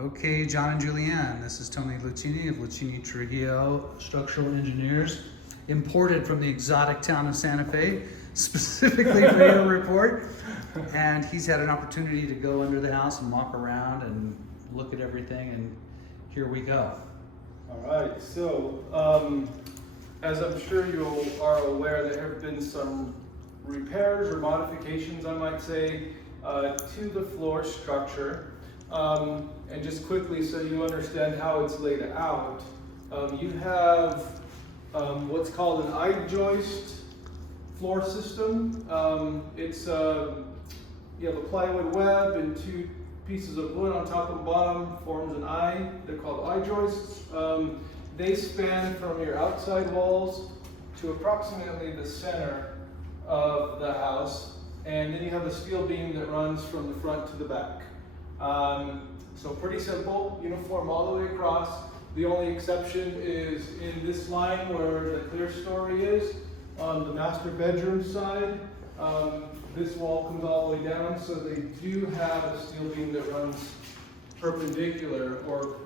Okay, John and Julianne, this is Tony Lucchini of Lucchini Trujillo Structural Engineers, imported from the exotic town of Santa Fe, specifically for your report. And he's had an opportunity to go under the house and walk around and look at everything, and here we go. All right, so as I'm sure you are aware, there have been some repairs or modifications, I might say, to the floor structure. And just quickly, so you understand how it's laid out, you have what's called an I-joist floor system. You have a plywood web and two pieces of wood on top and bottom forms an I. They're called I-joists. They span from your outside walls to approximately the center of the house, and then you have a steel beam that runs from the front to the back. So pretty simple, uniform all the way across. The only exception is in this line where the clear story is, on the master bedroom side. This wall comes all the way down, so they do have a steel beam that runs perpendicular or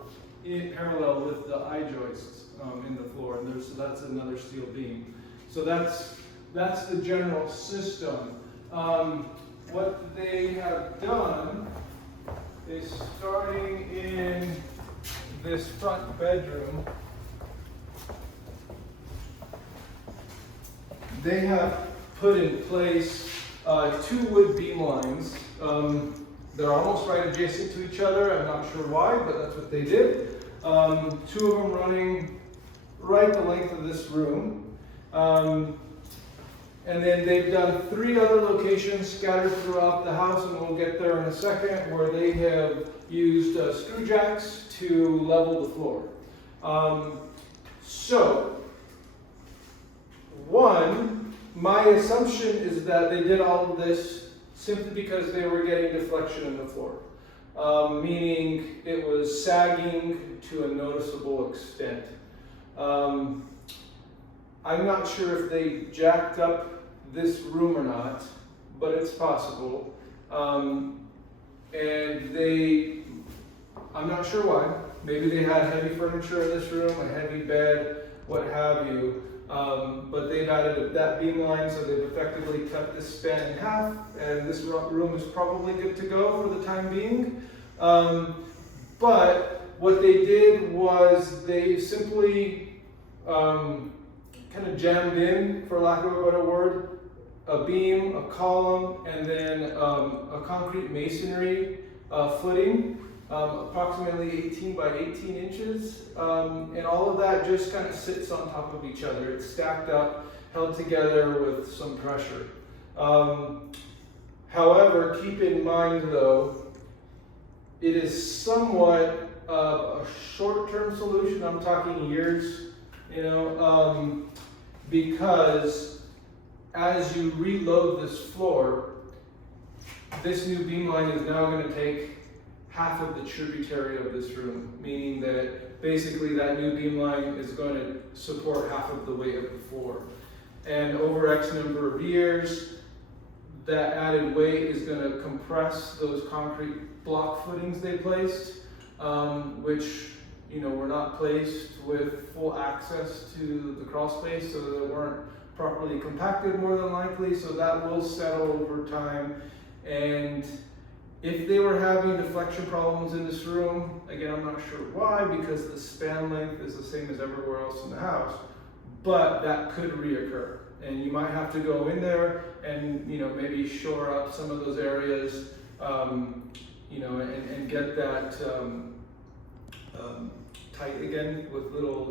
in parallel with the I-joists in the floor, and so that's another steel beam. So that's the general system. What they have done is, starting in this front bedroom, they have put in place two wood beam lines. They're almost right adjacent to each other. I'm not sure why, but that's what they did. Two of them running right the length of this room. And then they've done three other locations scattered throughout the house, and we'll get there in a second, where they have used screw jacks to level the floor. My assumption is that they did all of this simply because they were getting deflection in the floor, meaning it was sagging to a noticeable extent. I'm not sure if they jacked up this room or not, but it's possible. I'm not sure why. Maybe they had heavy furniture in this room, a heavy bed, what have you. But they've added that beam line, so they've effectively cut this span in half, and this room is probably good to go for the time being. But what they did was they simply kind of jammed in, for lack of a better word, a beam, a column, and then a concrete masonry footing, approximately 18 by 18 inches. And all of that just kind of sits on top of each other. It's stacked up, held together with some pressure. However, keep in mind though, it is somewhat a short-term solution. I'm talking years, because as you reload this floor, this new beam line is now going to take half of the tributary of this room, meaning that basically that new beam line is going to support half of the weight of the floor. And over X number of years, that added weight is going to compress those concrete block footings they placed, which were not placed with full access to the crawl space, so they weren't properly compacted more than likely, so that will settle over time. And if they were having deflection problems in this room, again, I'm not sure why, because the span length is the same as everywhere else in the house, but that could reoccur. And you might have to go in there and maybe shore up some of those areas, and get that tight again with little,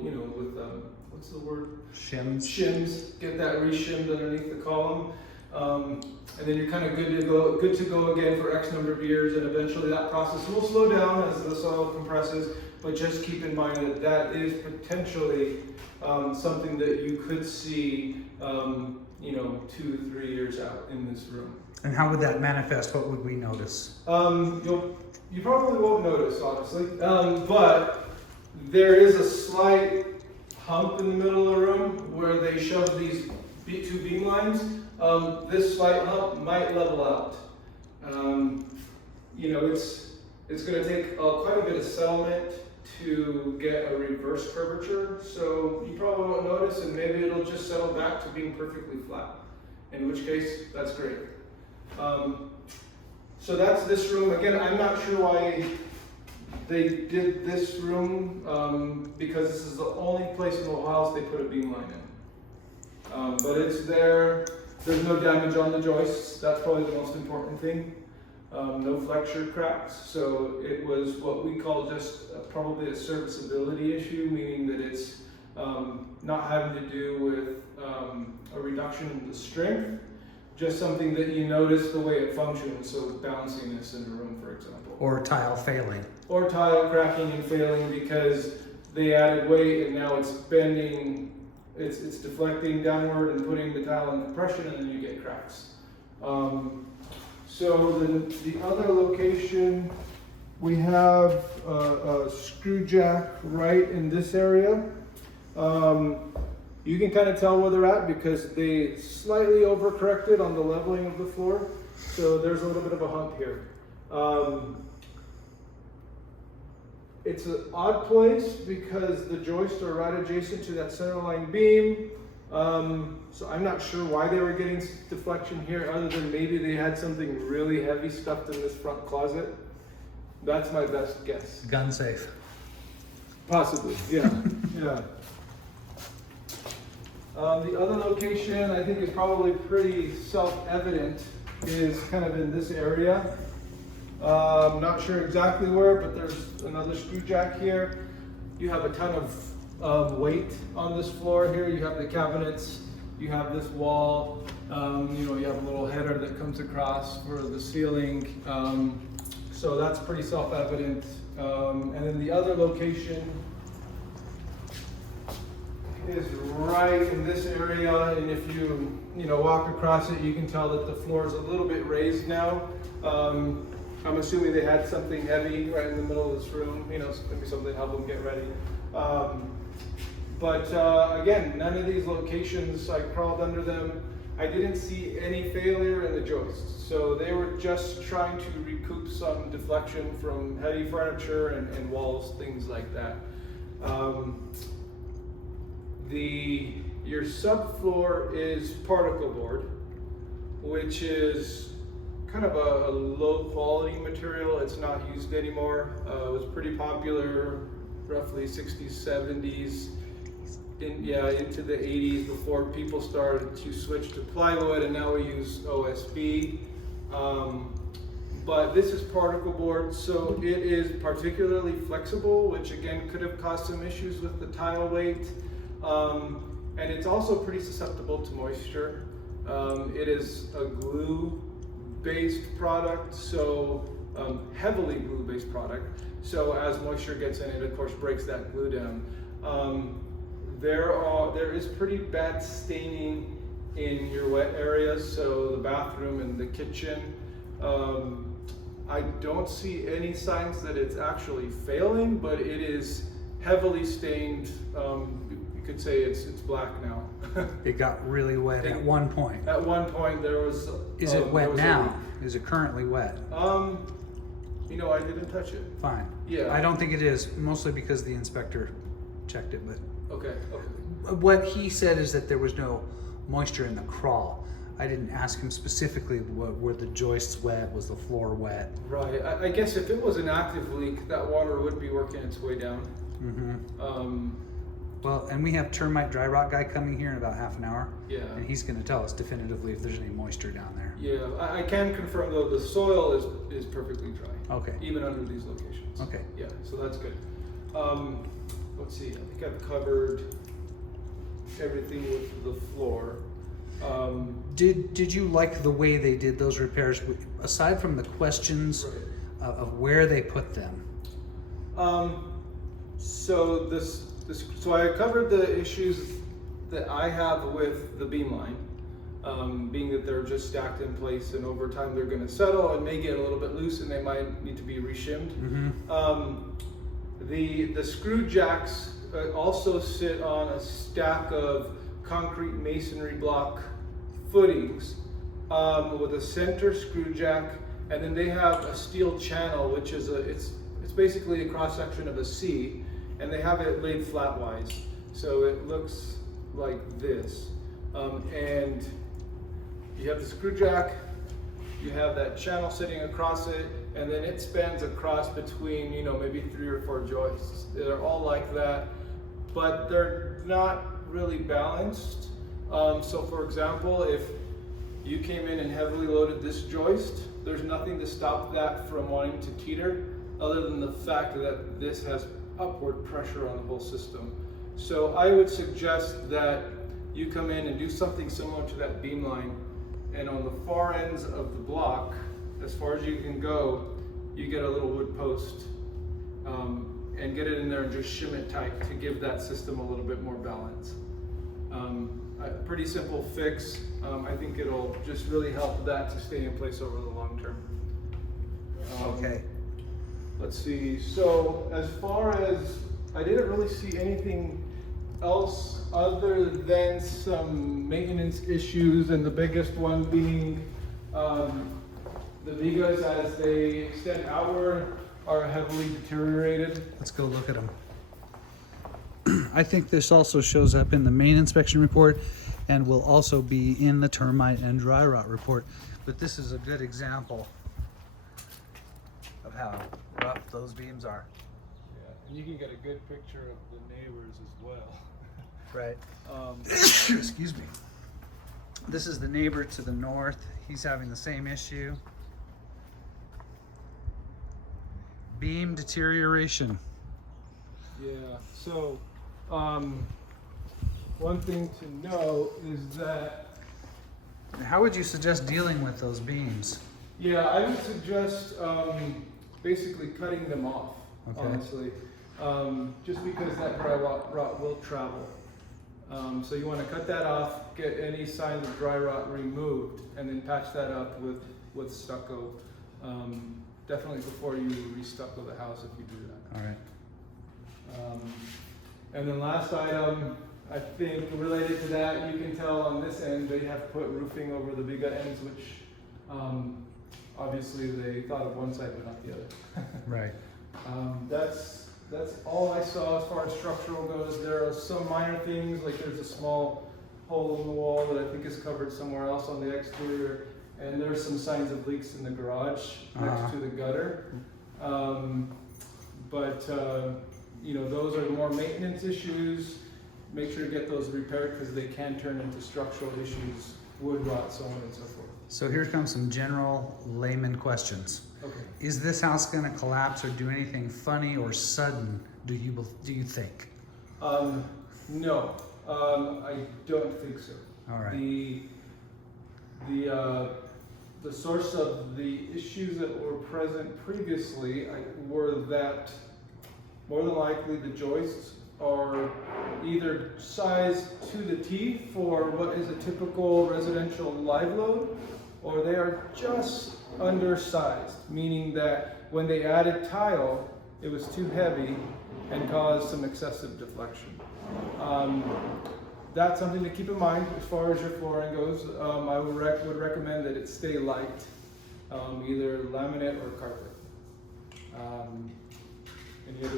what's the word? Shims. Shims. Get that re-shimmed underneath the column. And then you're kind of good to go again for X number of years, and eventually that process will slow down as the soil compresses, but just keep in mind that that is potentially something that you could see 2-3 years out in this room. And how would that manifest? What would we notice? You probably won't notice, honestly, but there is a slight hump in the middle of the room where they shove these two beam lines. This slight hump might level out. It's going to take quite a bit of settlement to get a reverse curvature, so you probably won't notice, and maybe it'll just settle back to being perfectly flat, in which case, that's great. So that's this room. Again, I'm not sure why they did this room, because this is the only place in the whole house they put a beam line in. But it's there. There's no damage on the joists. That's probably the most important thing. No flexure cracks. So it was what we call just probably a serviceability issue, meaning that it's not having to do with a reduction in the strength, just something that you notice the way it functions. So bounciness in the room, for example. Or tile failing. Or tile cracking and failing because they added weight and now it's bending, it's deflecting downward and putting the tile in compression, and then you get cracks. So the other location, we have a screw jack right in this area. You can kind of tell where they're at because they slightly overcorrected on the leveling of the floor. So there's a little bit of a hump here. It's an odd place because the joists are right adjacent to that centerline beam. So I'm not sure why they were getting deflection here, other than maybe they had something really heavy stuffed in this front closet. That's my best guess. Gun safe. Possibly, yeah, yeah. The other location I think is probably pretty self-evident is kind of in this area. Not sure exactly where, but there's another screw jack here. You have a ton of weight on this floor here. You have the cabinets, you have this wall, you have a little header that comes across for the ceiling. So that's pretty self-evident. And then the other location is right in this area, and if you walk across it, you can tell that the floor is a little bit raised now. I'm assuming they had something heavy right in the middle of this room, maybe something to help them get ready. Again, none of these locations, I crawled under them. I didn't see any failure in the joists. So they were just trying to recoup some deflection from heavy furniture and walls, things like that. Your subfloor is particle board, which is kind of a low quality material. It's not used anymore. It was pretty popular roughly 60s, 70s, into the 80s before people started to switch to plywood, and now we use OSB. But this is particle board, so it is particularly flexible, which again could have caused some issues with the tile weight. And it's also pretty susceptible to moisture. It is a glue-based product, so heavily glue-based product. So as moisture gets in, it of course breaks that glue down. There is pretty bad staining in your wet areas, so the bathroom and the kitchen. I don't see any signs that it's actually failing, but it is heavily stained. You could say it's black now. It got really wet at one point. At one point there was. Is it wet now? Is it currently wet? I didn't touch it. Fine. Yeah. I don't think it is, mostly because the inspector checked it, but. Okay. What he said is that there was no moisture in the crawl. I didn't ask him specifically were the joists wet, was the floor wet. Right. I guess if it was an active leak, that water would be working its way down. Mm-hmm. Well, and we have termite dry rot guy coming here in about half an hour. Yeah. And he's going to tell us definitively if there's any moisture down there. Yeah, I can confirm though the soil is perfectly dry. Okay. Even under these locations. Okay. Yeah, so that's good. Let's see, I think I've covered everything with the floor. Did you like the way they did those repairs, aside from the questions of where they put them? So I covered the issues that I have with the beam line, being that they're just stacked in place, and over time they're going to settle and may get a little bit loose, and they might need to be reshimmed. Mm-hmm. The screw jacks also sit on a stack of concrete masonry block footings with a center screw jack And then they have a steel channel, which is it's basically a cross section of a C, and they have it laid flatwise, so it looks like this. And you have the screw jack, you have that channel sitting across it, and then it spans across between, you know, maybe 3 or 4 joists. They're all like that, but they're not really balanced. So for example, if you came in and heavily loaded this joist, there's nothing to stop that from wanting to teeter, other than the fact that this has upward pressure on the whole system. So I would suggest that you come in and do something similar to that beam line, and on the far ends of the block, as far as you can go, you get a little wood post, and get it in there and just shim it tight to give that system a little bit more balance. A pretty simple fix. I think it'll just really help that to stay in place over the long term. Okay. Let's see, so as far as, I didn't really see anything else other than some maintenance issues, and the biggest one being the vigas as they extend outward are heavily deteriorated. Let's go look at them. I think this also shows up in the main inspection report and will also be in the termite and dry rot report. But this is a good example of how rough those beams are. Yeah, and you can get a good picture of the neighbors as well. Right. Excuse me. This is the neighbor to the north. He's having the same issue. Beam deterioration. Yeah, so one thing to know is that, How would you suggest dealing with those beams? yeah, I would suggest basically cutting them off, Okay. honestly, just because that dry rot will travel. So you want to cut that off, get any signs of dry rot removed, and then patch that up with stucco. Definitely before you restucco the house, if you do that. All right. And then last item, I think related to that, you can tell on this end they have put roofing over the viga ends, which obviously they thought of one side but not the other. Right. That's all I saw as far as structural goes. There are some minor things, like there's a small hole in the wall that I think is covered somewhere else on the exterior, and there's some signs of leaks in the garage next to the gutter. You know, those are more maintenance issues. Make sure to get those repaired because they can turn into structural issues, wood rot, so on and so forth. So here comes some general layman questions. Okay. Is this house going to collapse or do anything funny or sudden? Do you think? No, I don't think so. All right. The source of the issues that were present previously were that more than likely the joists are either sized to the T for what is a typical residential live load, or they are just undersized, meaning that when they added tile, it was too heavy and caused some excessive deflection. That's something to keep in mind as far as your flooring goes. I would recommend that it stay light, either laminate or carpet.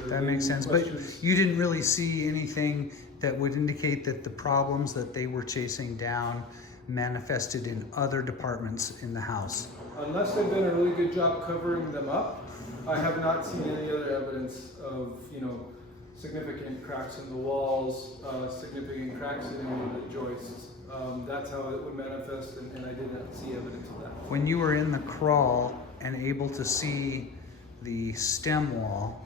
That makes sense, questions? but you didn't really see anything that would indicate that the problems that they were chasing down manifested in other departments in the house. Unless they've done a really good job covering them up, I have not seen any other evidence of, you know, significant cracks in the walls, significant cracks in any of the joists. That's how it would manifest, and I did not see evidence of that. When you were in the crawl and able to see the stem wall,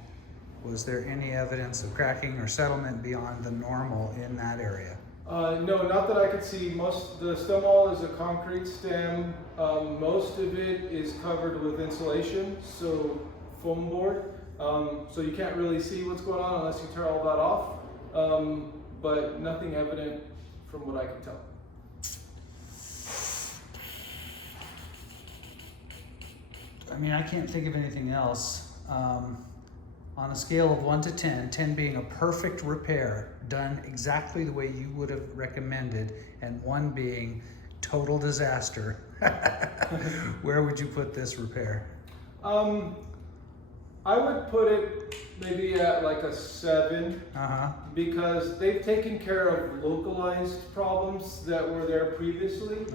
was there any evidence of cracking or settlement beyond the normal in that area? No, not that I could see. The stem wall is a concrete stem. Most of it is covered with insulation, so foam board. So you can't really see what's going on unless you turn all that off. But nothing evident from what I can tell. I mean, I can't think of anything else. On a scale of 1 to 10, 10 being a perfect repair, done exactly the way you would have recommended, and 1 being total disaster, Where would you put this repair? I would put it maybe at like a 7, because they've taken care of localized problems that were there previously.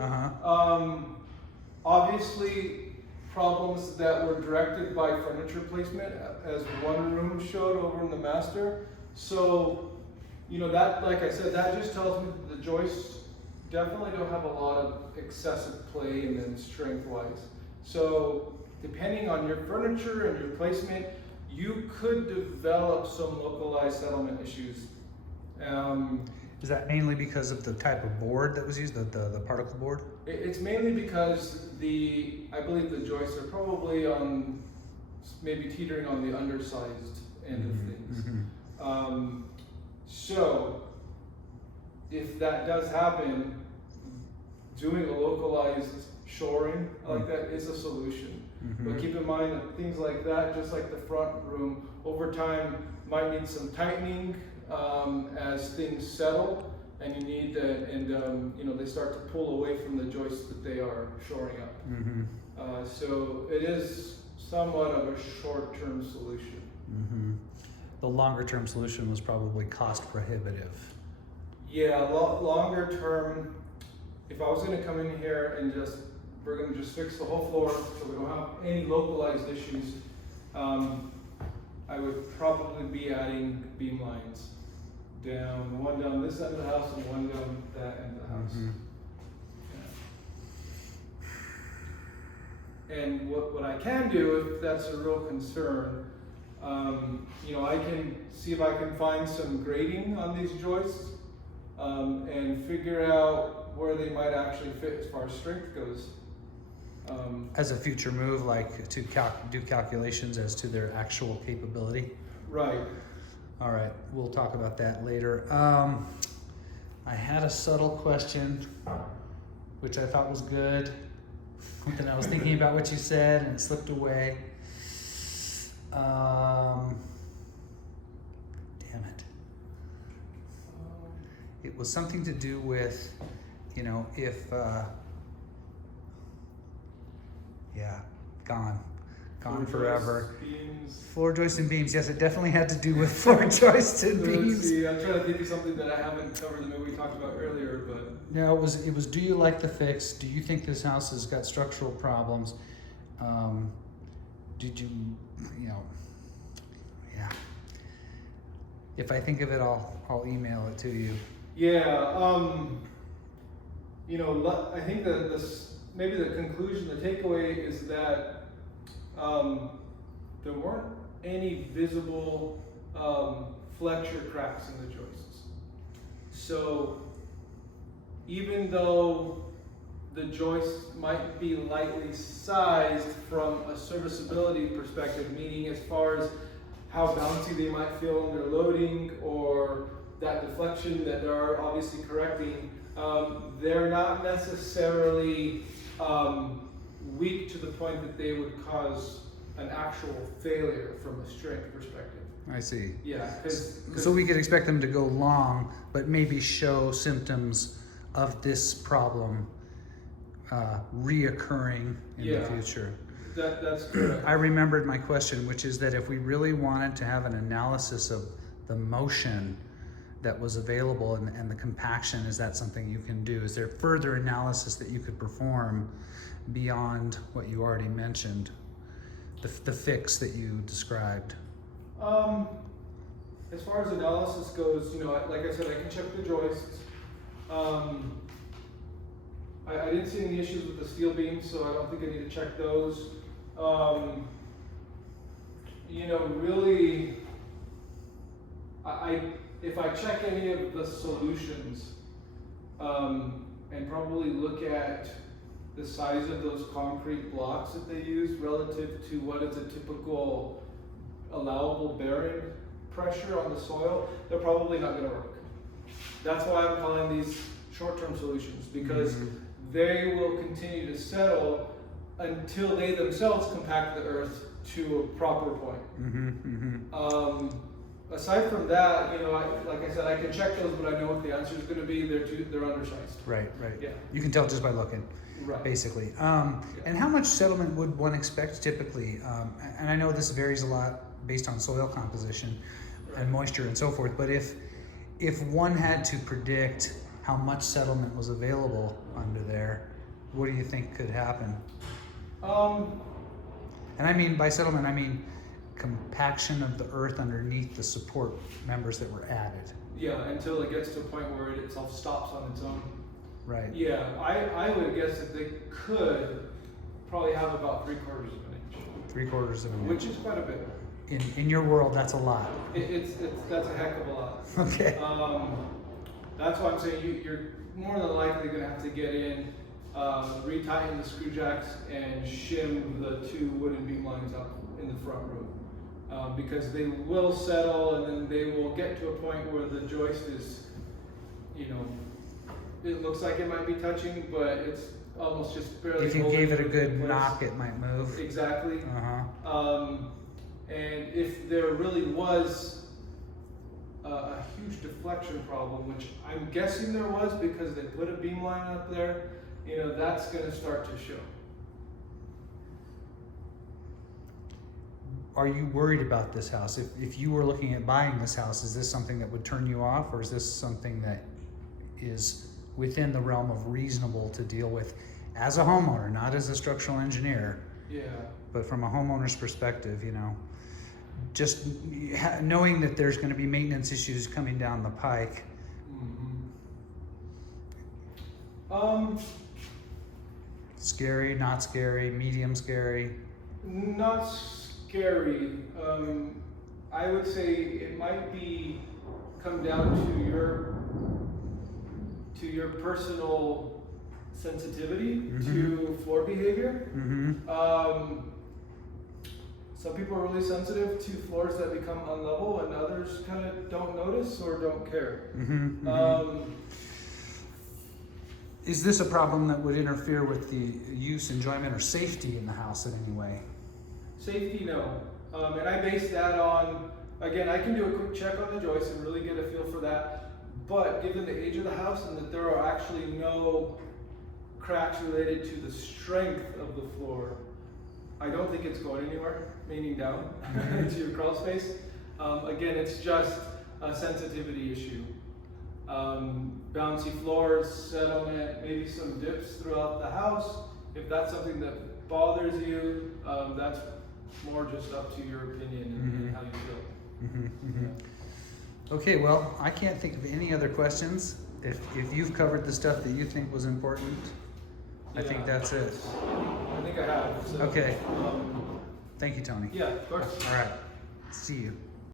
Obviously, problems that were directed by furniture placement, as one room showed over in the master. So, you know, that, like I said, that just tells me that the joists definitely don't have a lot of excessive play and then strength-wise. So, depending on your furniture and your placement, you could develop some localized settlement issues. Is that mainly because of the type of board that was used, the particle board? It's mainly because I believe the joists are probably on, maybe teetering on the undersized end of things. So, if that does happen, doing a localized shoring like that is a solution. But keep in mind that things like that, just like the front room, over time might need some tightening as things settle, and you need that, and you know, they start to pull away from the joists that they are shoring up. So it is somewhat of a short-term solution. The longer-term solution was probably cost prohibitive. Yeah, longer term, if I was going to come in here and we're going to just fix the whole floor so we don't have any localized issues, I would probably be adding beam lines down, one down this end of the house and one down that end of the house. And what I can do, if that's a real concern, you know, I can see if I can find some grading on these joists and figure out where they might actually fit as far as strength goes. As a future move, like to do calculations as to their actual capability? Right. All right, we'll talk about that later. I had a subtle question, which I thought was good. Then I was thinking about what you said and it slipped away. Damn it. It was something to do with, you know, if, yeah, gone forever. Beams. Floor joists and beams. Yes, it definitely had to do with floor joists and beams. Let's see, I'm trying to think of something that I haven't covered that we talked about earlier, but. No, it was. Do you like the fix? Do you think this house has got structural problems? Did you, yeah. If I think of it, I'll email it to you. Yeah. You know, I think that maybe the conclusion, the takeaway is that there weren't any visible flexure cracks in the joists. So even though the joists might be lightly sized from a serviceability perspective, meaning as far as how bouncy they might feel under loading or that deflection that they're obviously correcting, they're not necessarily weak to the point that they would cause an actual failure from a strength perspective. I see. Yeah. So we could expect them to go long, but maybe show symptoms of this problem reoccurring in the future. That's correct. I remembered my question, which is that if we really wanted to have an analysis of the motion that was available and the compaction, is that something you can do? Is there further analysis that you could perform beyond what you already mentioned, the fix that you described? As far as analysis goes, you know, like I said, I can check the joists. I didn't see any issues with the steel beams, so I don't think I need to check those. You know, really, if I check any of the solutions, and probably look at the size of those concrete blocks that they use relative to what is a typical allowable bearing pressure on the soil, they're probably not going to work. That's why I'm calling these short-term solutions, because they will continue to settle until they themselves compact the earth to a proper point. aside from that, like I said, I can check those, but I know what the answer is going to be. They're undersized. Right. Yeah. You can tell just by looking. Right. Basically. And how much settlement would one expect typically? And I know this varies a lot based on soil composition and moisture and so forth, but if one had to predict how much settlement was available under there, what do you think could happen? And I mean, by settlement, I mean compaction of the earth underneath the support members that were added. Yeah, until it gets to a point where it itself stops on its own. Right. Yeah, I would guess that they could probably have about 3/4 of an inch. 3/4 of an inch. Which is quite a bit. In your world, that's a lot. That's a heck of a lot. Okay. That's why I'm saying you're more than likely going to have to get in, retighten the screw jacks, and shim the 2 wooden beam lines up in the front room. Because they will settle, and then they will get to a point where the joist is, it looks like it might be touching, but it's almost just barely. If you gave it a good knock, it might move. Exactly. Uh-huh. And if there really was a huge deflection problem, which I'm guessing there was because they put a beam line up there, that's going to start to show. Are you worried about this house? If you were looking at buying this house, is this something that would turn you off, or is this something that is within the realm of reasonable to deal with as a homeowner, not as a structural engineer? Yeah. But from a homeowner's perspective, just knowing that there's going to be maintenance issues coming down the pike. Scary, not scary, medium scary? Not scary. I would say it might come down to your personal sensitivity to floor behavior. Some people are really sensitive to floors that become unlevel, and others kind of don't notice or don't care. Is this a problem that would interfere with the use, enjoyment, or safety in the house in any way? Safety, no. And I base that on, again, I can do a quick check on the joist and really get a feel for that. But given the age of the house and that there are actually no cracks related to the strength of the floor, I don't think it's going anywhere, meaning down into your crawl space. Again, it's just a sensitivity issue. Bouncy floors, settlement, maybe some dips throughout the house. If that's something that bothers you, that's more just up to your opinion and how you feel. Okay, well, I can't think of any other questions. If you've covered the stuff that you think was important, I think that's it. I think I have. So, Okay. Thank you, Tony. Yeah, of course. All right. See you.